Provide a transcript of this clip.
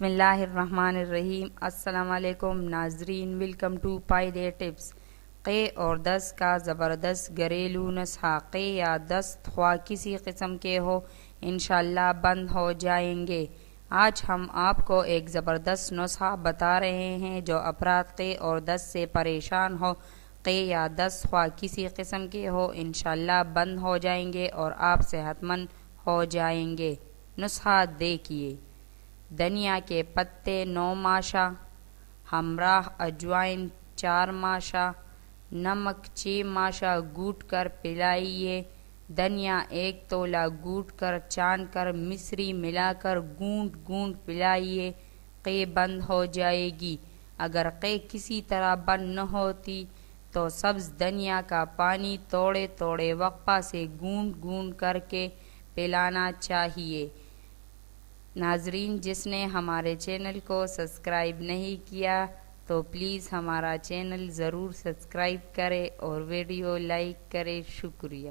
بسم اللہ الرحمن الرحیم۔ السلام علیکم ناظرین، ویلکم ٹو پائی دے ٹپس۔ قے اور دست کا زبردست گھریلو نسخہ۔ قے یا دست خواہ کسی قسم کے ہو انشاءاللہ بند ہو جائیں گے۔ آج ہم آپ کو ایک زبردست نسخہ بتا رہے ہیں جو افراد قے اور دست سے پریشان ہو، قے یا دست خواہ کسی قسم کے ہو انشاءاللہ بند ہو جائیں گے اور آپ صحت مند ہو جائیں گے۔ نسخہ دیکھیے۔ دھنیا کے پتے 9 ماشا، ہمراہ اجوائن 4 ماشا، نمک 6 ماشا گوٹ کر پلائیے۔ دھنیا 1 تولہ گوٹ کر چان کر مصری ملا کر گونٹ گونٹ پلائیے، قے بند ہو جائے گی۔ اگر قے کسی طرح بند نہ ہوتی تو سبز دھنیا کا پانی توڑے توڑے وقفہ سے گونٹ گونٹ کر کے پلانا چاہیے۔ ناظرین، جس نے ہمارے چینل کو سبسکرائب نہیں کیا تو پلیز ہمارا چینل ضرور سبسکرائب کرے اور ویڈیو لائک کرے۔ شکریہ۔